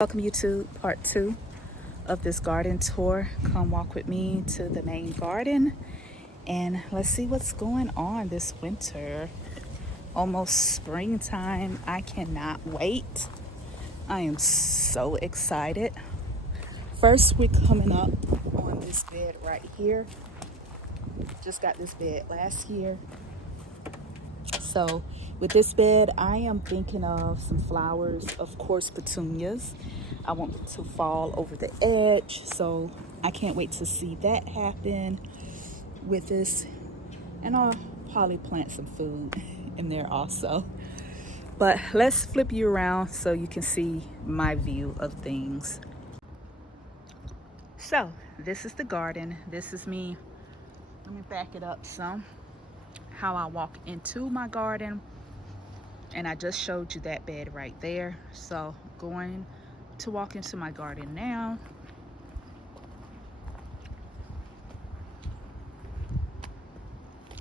Welcome you to part 2 of this garden tour. Come walk with me to the main garden and let's see what's going on this winter. Almost springtime. I cannot wait. I am so excited. First, we're coming up on this bed right here. Just got this bed last year. So with this bed, I am thinking of some flowers, of course, petunias. I want them to fall over the edge, so I can't wait to see that happen with this. And I'll probably plant some food in there also. But let's flip you around so you can see my view of things. So this is the garden. This is me. Let me back it up some. How I walk into my garden, and I just showed you that bed right there. So going to walk into my garden now.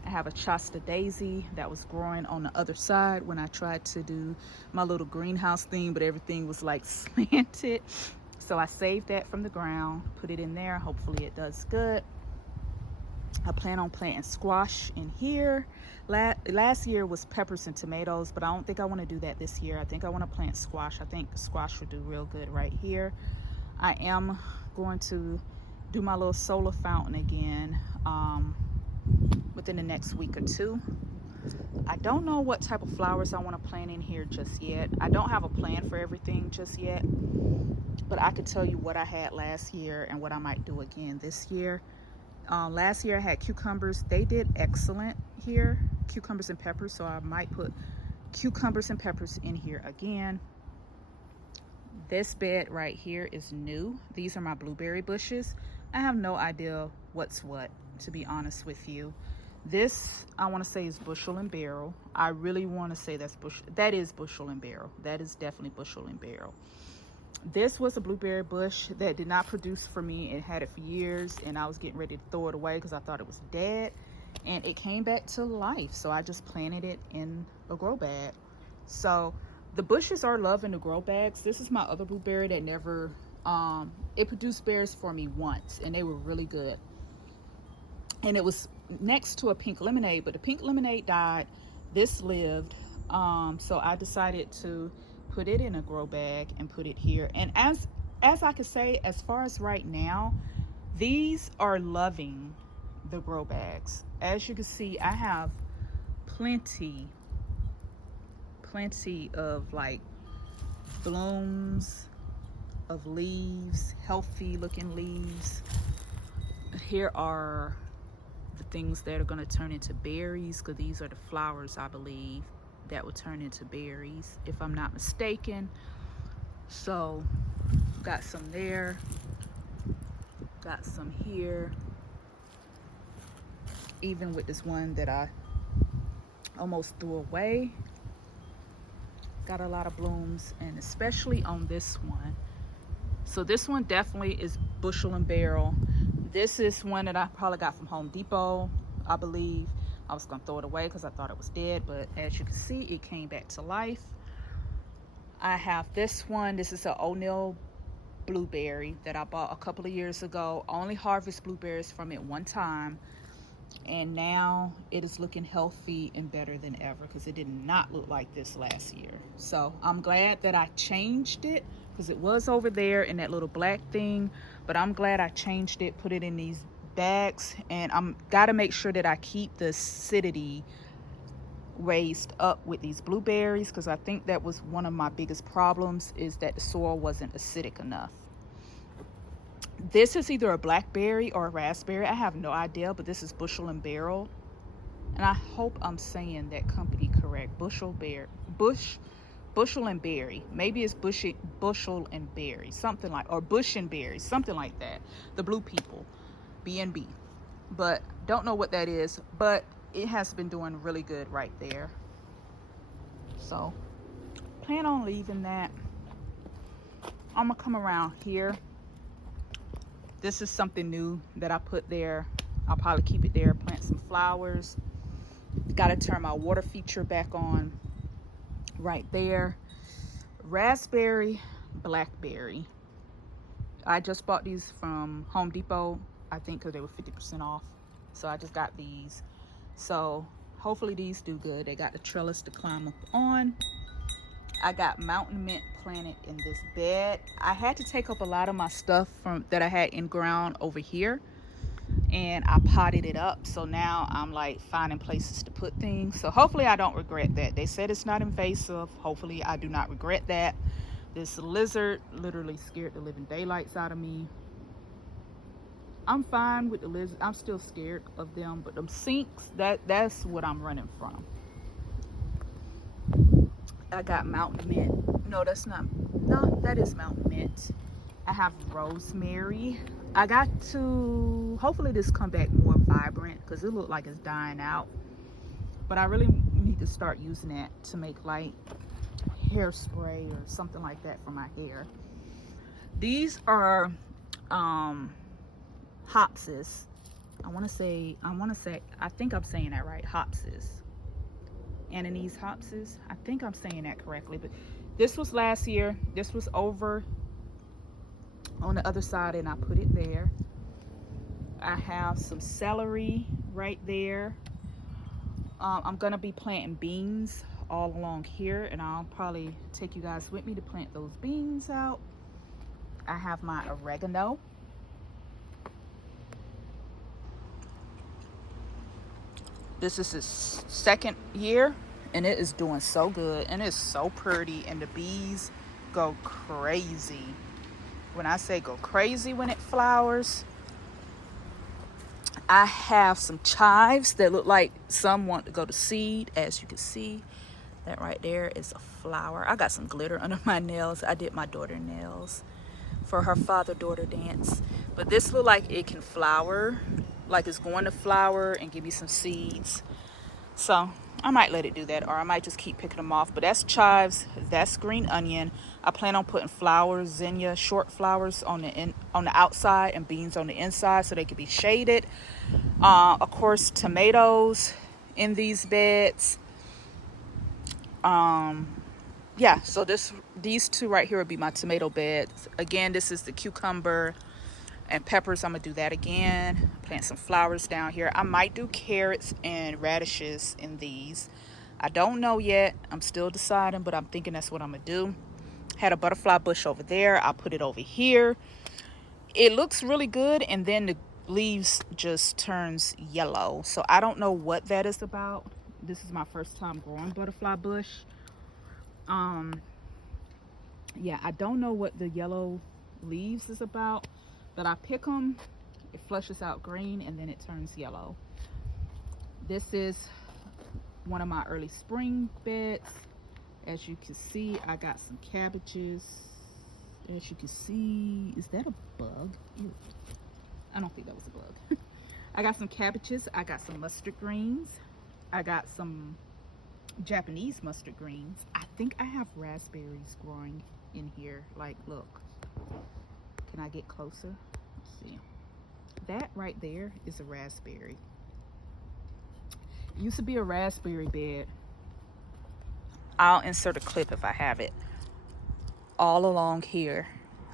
I have a Shasta daisy that was growing on the other side when I tried to do my little greenhouse thing, but everything was like slanted. So I saved that from the ground, put it in there. Hopefully it does good. I plan on planting squash in here. Last year was peppers and tomatoes, but I don't think I want to do that this year. I think I want to plant squash. I think squash would do real good right here. I am going to do my little solar fountain again within the next week or two. I don't know what type of flowers I want to plant in here just yet. I don't have a plan for everything just yet, but I could tell you what I had last year and what I might do again this year. Last year I had cucumbers. They did excellent here, cucumbers and peppers, so I might put cucumbers and peppers in here again. This bed right here is new. These are my blueberry bushes. I have no idea what's what, to be honest with you. This I want to say is bushel and barrel. I really want to say that is bushel and barrel. That is definitely bushel and barrel. This was a blueberry bush that did not produce for me. It had it for years and I was getting ready to throw it away because I thought it was dead, and it came back to life, so I just planted it in a grow bag. So the bushes are loving the grow bags. This is my other blueberry that never it produced berries for me once, and they were really good, and it was next to a pink lemonade, but the pink lemonade died. This lived, so I decided to put it in a grow bag and put it here. And as I could say, as far as right now, these are loving the grow bags. As you can see, I have plenty of like blooms of leaves, healthy looking leaves. Here are the things that are going to turn into berries, because these are the flowers, I believe, that will turn into berries, if I'm not mistaken. So got some there, got some here, even with this one that I almost threw away. Got a lot of blooms, and especially on this one. So this one definitely is bushel and barrel. This is one that I probably got from Home Depot, I believe. I was gonna throw it away because I thought it was dead, but as you can see, it came back to life. I have this one. This is an O'Neill blueberry that I bought a couple of years ago. I only harvest blueberries from it one time, and now it is looking healthy and better than ever, because it did not look like this last year. So I'm glad that I changed it, because it was over there in that little black thing, but I'm glad I changed it, put it in these bags, and I'm gotta make sure that I keep the acidity raised up with these blueberries, because I think that was one of my biggest problems, is that the soil wasn't acidic enough. This is either a blackberry or a raspberry. I have no idea, but this is bushel and barrel, and I hope I'm saying that company correct. Bushel and berry. Maybe it's bushel and berry, something like, or bush and berry, something like that. The blue people, B&B, but don't know what that is, but it has been doing really good right there. So plan on leaving that. I'm gonna come around here. This is something new that I put there. I'll probably keep it there, plant some flowers. Got to turn my water feature back on right there. Raspberry blackberry. I just bought these from Home Depot, I think, because they were 50% off. So I just got these. So hopefully these do good. They got the trellis to climb up on. I got mountain mint planted in this bed. I had to take up a lot of my stuff from that I had in ground over here, and I potted it up. So now I'm like finding places to put things. So hopefully I don't regret that. They said it's not invasive. Hopefully I do not regret that. This lizard literally scared the living daylights out of me. I'm fine with the lizard. I'm still scared of them, but them sinks, that's what I'm running from. I got mountain mint. No, that's not. No, that is mountain mint. I have rosemary. I got to, hopefully this come back more vibrant because it looked like it's dying out. But I really need to start using that to make like hairspray or something like that for my hair. These are hopsis. I think I'm saying that right. Hopsis. Ananese hopsis. I think I'm saying that correctly. But this was last year. This was over on the other side and I put it there. I have some celery right there. I'm gonna be planting beans all along here, and I'll probably take you guys with me to plant those beans out. I have my oregano. This is its second year and it is doing so good and it's so pretty, and the bees go crazy. When I say go crazy when it flowers. I have some chives that look like some want to go to seed. As you can see, that right there is a flower. I got some glitter under my nails. I did my daughter nails for her father-daughter dance. But this look like it can flower, like it's going to flower and give me some seeds. So I might let it do that, or I might just keep picking them off. But that's chives, that's green onion. I plan on putting flowers, zinnia, short flowers on the outside and beans on the inside so they can be shaded. Of course, tomatoes in these beds. Yeah, so these two right here will be my tomato beds. Again, this is the cucumber and peppers. I'm gonna do that again. Plant some flowers down here. I might do carrots and radishes in these. I don't know yet. I'm still deciding, but I'm thinking that's what I'm gonna do. Had a butterfly bush over there. I put it over here. It looks really good, and then the leaves just turns yellow. So I don't know what that is about. This is my first time growing butterfly bush. Yeah, I don't know what the yellow leaves is about, but I pick them, it flushes out green, and then it turns yellow. This is one of my early spring beds. As you can see, I got some cabbages. As you can see, is that a bug? Ew. I don't think that was a bug. I got some cabbages. I got some mustard greens. I got some Japanese mustard greens. I think I have raspberries growing in here. Like, look. Can I get closer? Let's see. That right there is a raspberry. It used to be a raspberry bed. I'll insert a clip if I have it. All along here.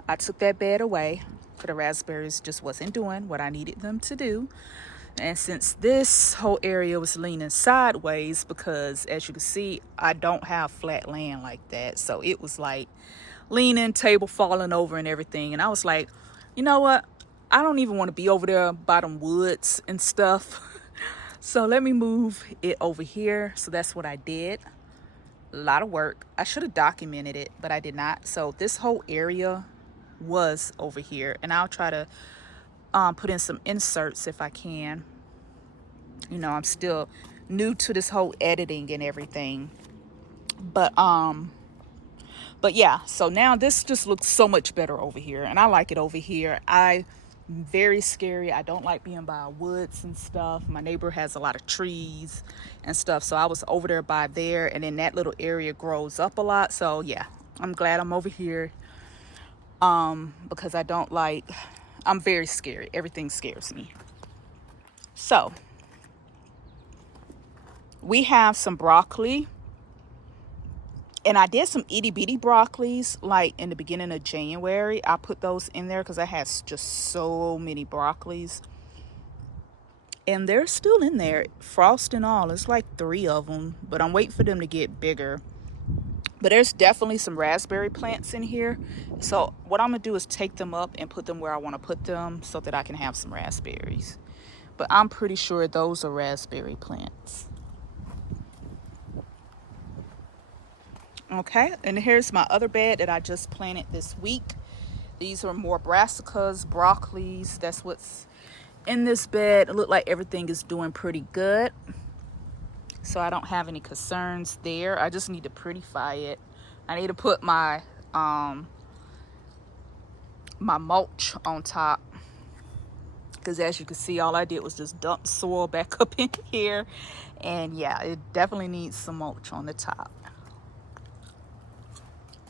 I took that bed away because the raspberries just wasn't doing what I needed them to do. And since this whole area was leaning sideways, because as you can see, I don't have flat land like that. So it was like leaning, table falling over and everything. And I was like, you know what? I don't even want to be over there by them woods and stuff. So let me move it over here. So that's what I did. A lot of work. I should have documented it, but I did not. So this whole area was over here, and I'll try to put in some inserts if I can. You know, I'm still new to this whole editing and everything, but yeah, so now this just looks so much better over here, and I like it over here. Very scary. I don't like being by woods and stuff. My neighbor has a lot of trees and stuff, so I was over there by there, and then that little area grows up a lot. So yeah, I'm glad I'm over here, because I'm very scary. Everything scares me. So we have some broccoli And I did some itty bitty broccolis like in the beginning of January. I put those in there because I had just so many broccolis. And they're still in there, frost and all. It's like 3 of them, but I'm waiting for them to get bigger. But there's definitely some raspberry plants in here. So what I'm going to do is take them up and put them where I want to put them so that I can have some raspberries. But I'm pretty sure those are raspberry plants. Okay, and here's my other bed that I just planted this week. These are more brassicas, broccolis. That's what's in this bed. It look like everything is doing pretty good. So I don't have any concerns there. I just need to prettify it. I need to put my my mulch on top, because as you can see, all I did was just dump soil back up in here. And yeah, it definitely needs some mulch on the top.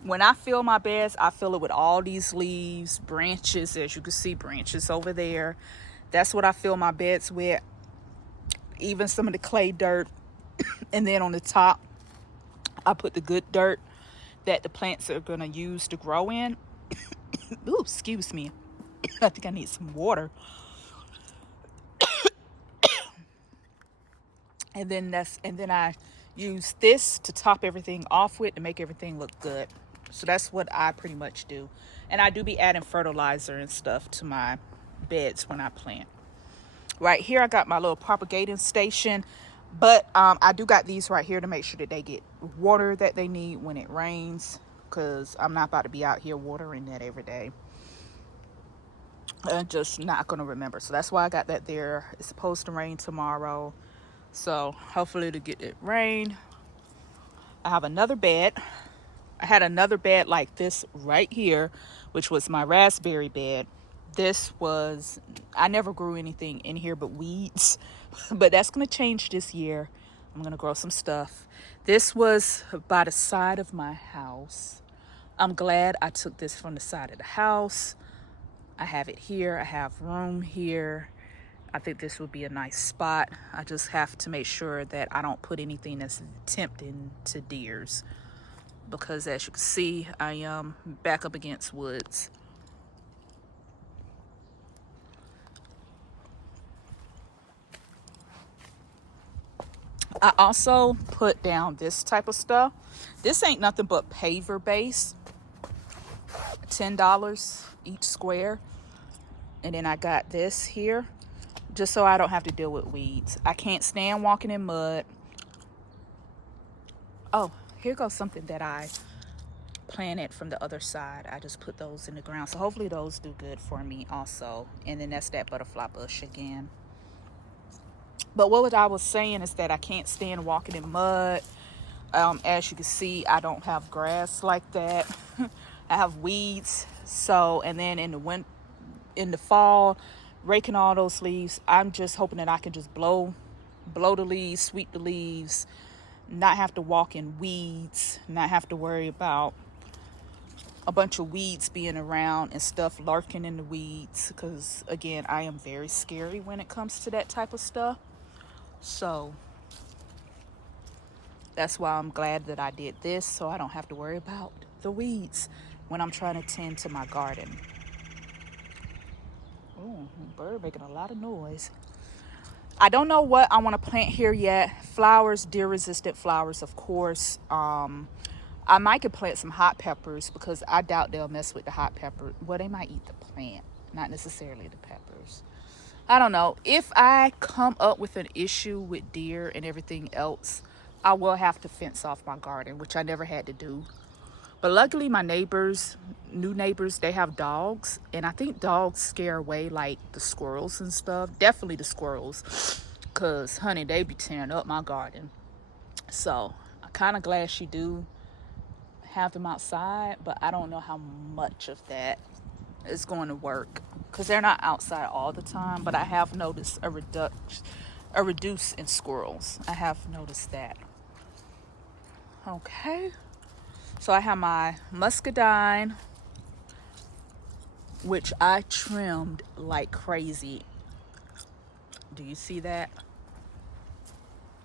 When I fill my beds, I fill it with all these leaves, branches. As you can see, branches over there. That's what I fill my beds with. Even some of the clay dirt. And then on the top, I put the good dirt that the plants are going to use to grow in. Ooh, excuse me. I think I need some water. And then I use this to top everything off with to make everything look good. So that's what I pretty much do. And I do be adding fertilizer and stuff to my beds when I plant. Right here, I got my little propagating station. But I do got these right here to make sure that they get water that they need when it rains. Because I'm not about to be out here watering that every day. I'm just not going to remember. So that's why I got that there. It's supposed to rain tomorrow. So hopefully to get it rain. I have another bed. I had another bed like this right here, which was my raspberry bed. This was, I never grew anything in here but weeds, but that's going to change this year. I'm going to grow some stuff. This was by the side of my house. I'm glad I took this from the side of the house. I have it here. I have room here. I think this would be a nice spot. I just have to make sure that I don't put anything that's tempting to deers, because as you can see, I am back up against woods. I also put down this type of stuff. This ain't nothing but paver base. $10 each square. And then I got this here, just so I don't have to deal with weeds. I can't stand walking in mud. Oh, here goes something that I planted from the other side. I just put those in the ground. So hopefully those do good for me also. And then that's that butterfly bush again. But what I was saying is that I can't stand walking in mud. As you can see, I don't have grass like that. I have weeds. So, and then in the fall, raking all those leaves, I'm just hoping that I can just blow the leaves, sweep the leaves, not have to walk in weeds, not have to worry about a bunch of weeds being around and stuff lurking in the weeds. Because again, I am very scary when it comes to that type of stuff. So that's why I'm glad that I did this, so I don't have to worry about the weeds when I'm trying to tend to my garden. Oh, bird making a lot of noise. I don't know what I want to plant here yet. Flowers, deer resistant flowers, of course. I might could plant some hot peppers, because I doubt they'll mess with the hot pepper. Well, they might eat the plant, not necessarily the peppers. I don't know. If I come up with an issue with deer and everything else, I will have to fence off my garden, which I never had to do. But luckily my neighbors, new neighbors, they have dogs. And I think dogs scare away like the squirrels and stuff. Definitely the squirrels. Because, honey, they be tearing up my garden. So I'm kind of glad she do have them outside. But I don't know how much of that is going to work, because they're not outside all the time. But I have noticed a reduce in squirrels. I have noticed that. Okay, so I have my muscadine, which I trimmed like crazy. Do you see that?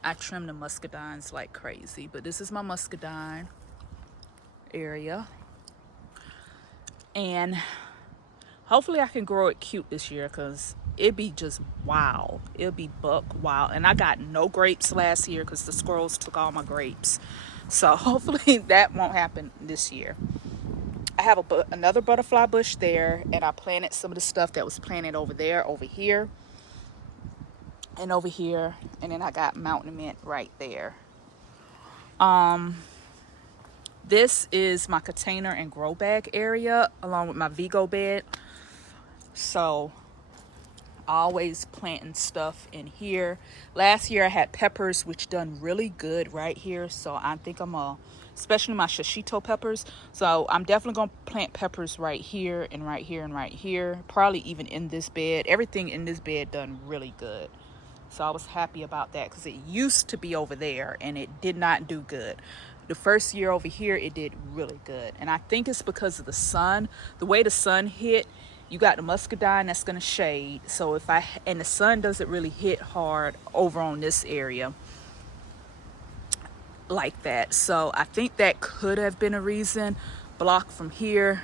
I trimmed the muscadines like crazy. But this is my muscadine. area. And hopefully I can grow it cute this year, because it'd be just wow. It'll be buck wild. And I got no grapes last year because the squirrels took all my grapes. So hopefully that won't happen this year. I have another butterfly bush there, and I planted some of the stuff that was planted over there, over here, and over here. And then I got mountain mint right there. This is my container and grow bag area along with my Vigo bed. So always planting stuff in here. Last year I had peppers, which done really good right here. So I think especially my shishito peppers. So I'm definitely gonna plant peppers right here and right here and right here. Probably even in this bed. Everything in this bed done really good. So I was happy about that, because it used to be over there and it did not do good. The first year over here, it did really good. And I think it's because of the sun. The way the sun hit, you got the muscadine that's going to shade. So and the sun doesn't really hit hard over on this area like that. So I think that could have been a reason. Block from here,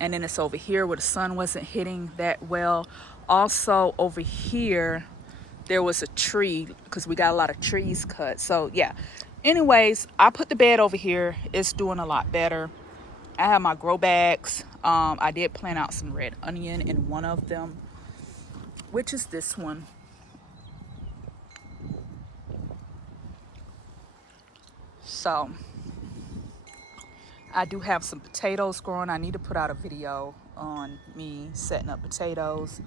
and then it's over here where the sun wasn't hitting that well. Also over here, there was a tree, because we got a lot of trees cut. So yeah, anyways, I put the bed over here. It's doing a lot better. I have my grow bags. I did plant out some red onion in one of them, which is this one. So I do have some potatoes growing. I need to put out a video on me setting up potatoes,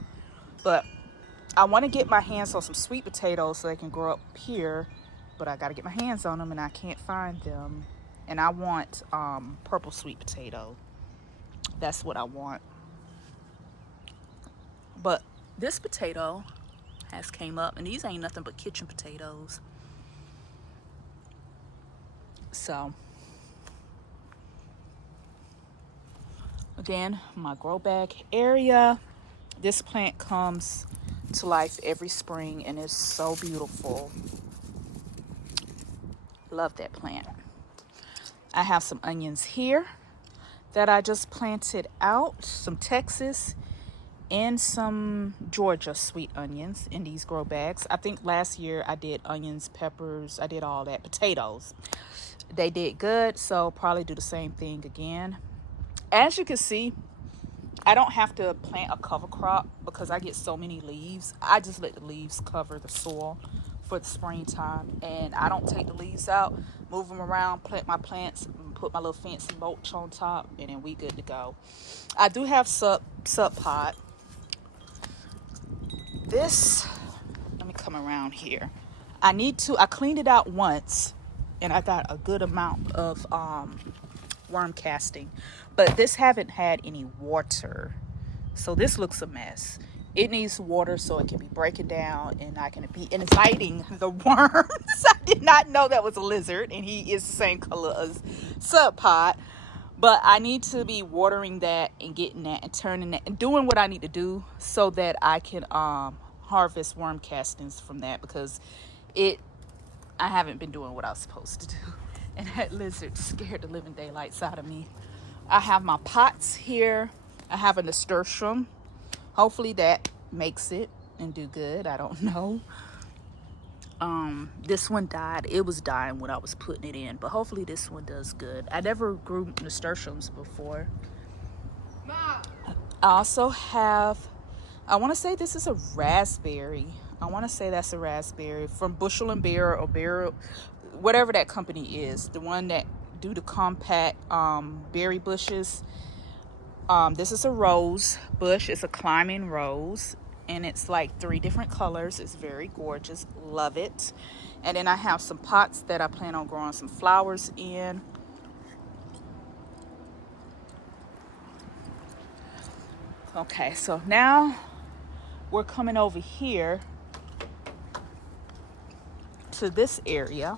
but I want to get my hands on some sweet potatoes so they can grow up here, but I got to get my hands on them and I can't find them. And I want purple sweet potato. That's what I want. But this potato has came up, and these ain't nothing but kitchen potatoes. So again, my grow bag area. This plant comes to life every spring and it's so beautiful. Love that plant. I have some onions here that I just planted out, some Texas and some Georgia sweet onions in these grow bags. I think last year I did onions, peppers, I did all that, potatoes. They did good, so probably do the same thing again. As you can see, I don't have to plant a cover crop because I get so many leaves. I just let the leaves cover the soil for the springtime, and I don't take the leaves out, move them around, plant my plants, and put my little fancy mulch on top, and then we good to go. I do have sub pot. This, let me come around here. I cleaned it out once and I got a good amount of worm casting, but this haven't had any water, so this looks a mess. It needs water so it can be breaking down and I can be inviting the worms. I did not know that was a lizard, and he is the same color as sub pot, but I need to be watering that and getting that and turning that and doing what I need to do so that I can harvest worm castings from that, because I haven't been doing what I was supposed to do. And that lizard scared the living daylights out of me. I have my pots here. I have a nasturtium. Hopefully that makes it and do good. I don't know. This one died. It was dying when I was putting it in, but hopefully this one does good. I never grew nasturtiums before. Mom. I also have, I want to say this is a raspberry. I want to say that's a raspberry from Bushel and Bear or Bear, whatever that company is, the one that do the compact berry bushes. This is a rose bush. It's a climbing rose, and it's like 3 different colors. It's very gorgeous. Love it. And then I have some pots that I plan on growing some flowers in. Okay, so now we're coming over here to this area.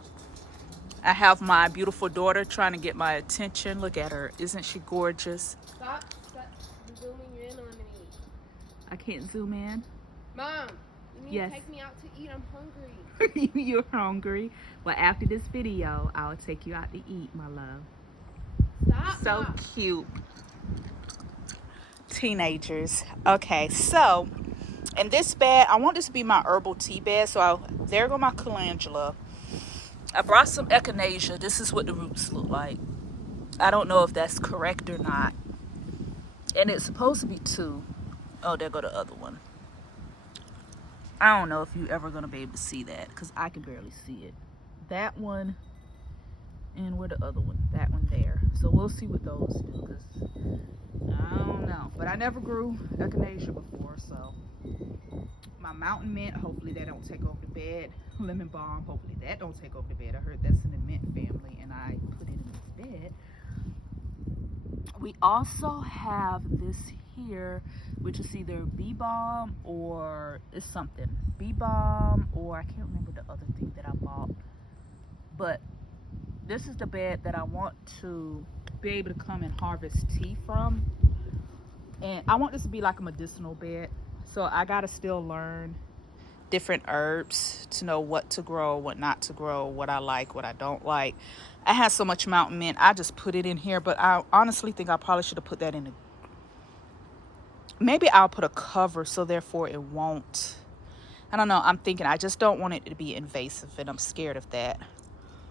I have my beautiful daughter trying to get my attention. Look at her. Isn't she gorgeous? Stop zooming in on me. I can't zoom in. Mom, you need Yes. to take me out to eat. I'm hungry. You're hungry? Well, after this video, I'll take you out to eat, my love. Stop, So Mom. cute. Teenagers. Okay, so in this bed, I want this to be my herbal tea bed. So there go my calendula. I brought some echinacea. This is what the roots look like. I don't know if that's correct or not. And it's supposed to be 2. Oh, there go the other one. I don't know if you ever gonna be able to see that because I can barely see it. That one, and where the other one? That one there. So we'll see what those do because I don't know. But I never grew echinacea before, so my mountain mint, hopefully that don't take over the bed. Lemon balm, hopefully that don't take over the bed. I heard that's in the mint family and I put it in this bed. We also have this here, which is either bee balm or it's something. Bee balm, or I can't remember the other thing that I bought. But this is the bed that I want to be able to come and harvest tea from. And I want this to be like a medicinal bed. So I gotta still learn different herbs to know what to grow, what not to grow, what I like, what I don't like. I had so much mountain mint, I just put it in here, but I honestly think I probably should have put that in maybe I'll put a cover so therefore it won't. I don't know. I'm thinking I just don't want it to be invasive and I'm scared of that.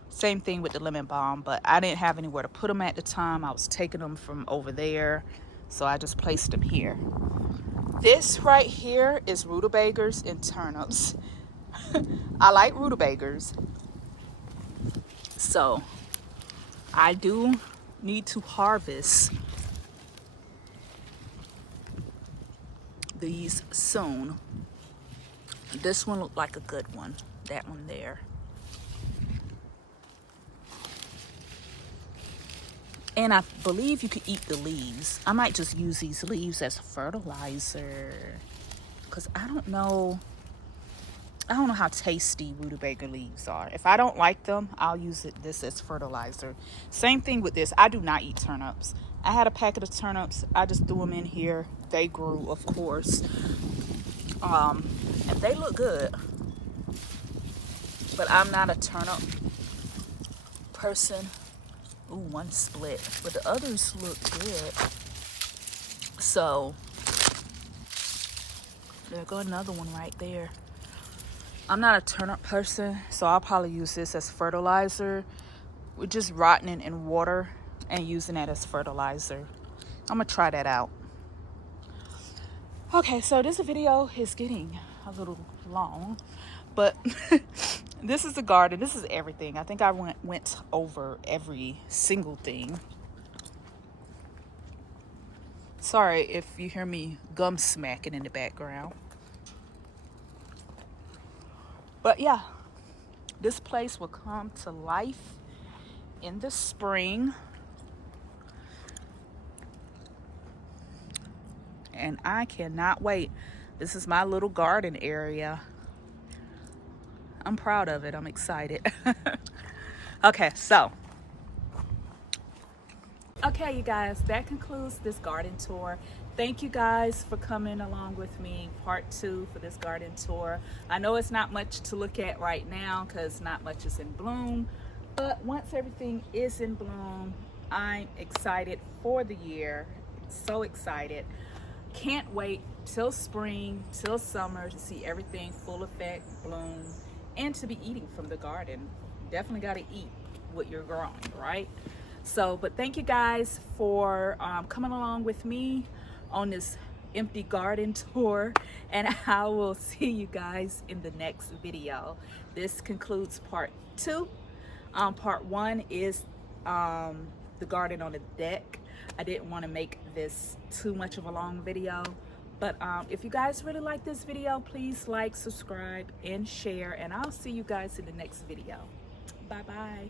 Same thing with the lemon balm, but I didn't have anywhere to put them at the time. I was taking them from over there, so I just placed them here. This right here is rutabagas and turnips. I like rutabagas, so I do need to harvest these soon. This one looked like a good one. That one there. And I believe you could eat the leaves. I might just use these leaves as fertilizer. Because I don't know how tasty rutabaga leaves are. If I don't like them, I'll use this as fertilizer. Same thing with this. I do not eat turnips. I had a packet of turnips. I just threw them in here. They grew, of course. And they look good. But I'm not a turnip person. Ooh, one split, but the others look good. So there go another one right there. I'm not a turnip person, so I'll probably use this as fertilizer. We're just rotting it in water and using it as fertilizer. I'm gonna try that out. Okay, so this video is getting a little long, but this is the garden. This is everything. I think I went over every single thing. Sorry if you hear me gum smacking in the background. But yeah, this place will come to life in the spring. And I cannot wait. This is my little garden area. I'm proud of it. I'm excited. Okay, so. Okay, you guys, that concludes this garden tour. Thank you guys for coming along with me. Part 2 for this garden tour. I know it's not much to look at right now because not much is in bloom. But once everything is in bloom, I'm excited for the year. So excited. Can't wait till spring, till summer to see everything full effect, bloom, and to be eating from the garden. Definitely got to eat what you're growing, right? So, but thank you guys for coming along with me on this empty garden tour, and I will see you guys in the next video. This concludes part 2. Part 1 is the garden on the deck. I didn't want to make this too much of a long video, but if you guys really like this video, please like, subscribe, and share, and I'll see you guys in the next video. Bye bye.